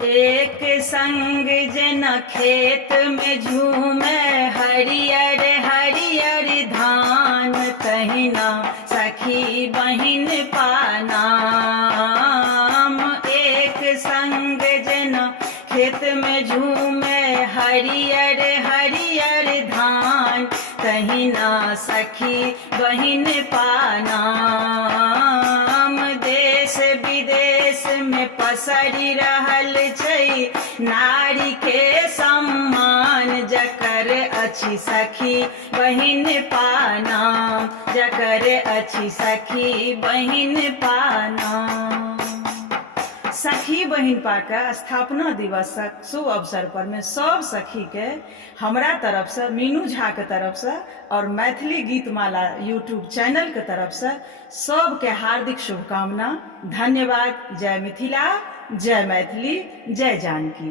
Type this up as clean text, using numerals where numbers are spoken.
एक संग जना खेत में झूमे, हरियर हरियर धान, तहिना सखी बहिन पानाम। एक संग जना खेत में झूमे, हरियर हरियर धान, तहिना सखी बहिन पानाम। देश विदेश में पसरी रहल छै नारी के सम्मान, जकर अछि सखी बहिन पानाम, जकर अछि सखी बहिन पानाम। सखी बहिन पाके स्थापना दिवसक शुभ अवसर पर में सब सखी के हमरा तरफ से, मीनू झा के तरफ से और मैथिली गीतमाला यूट्यूब चैनल के तरफ से सबके हार्दिक शुभकामना, धन्यवाद। जय मिथिला, जय मैथिली, जय जानकी।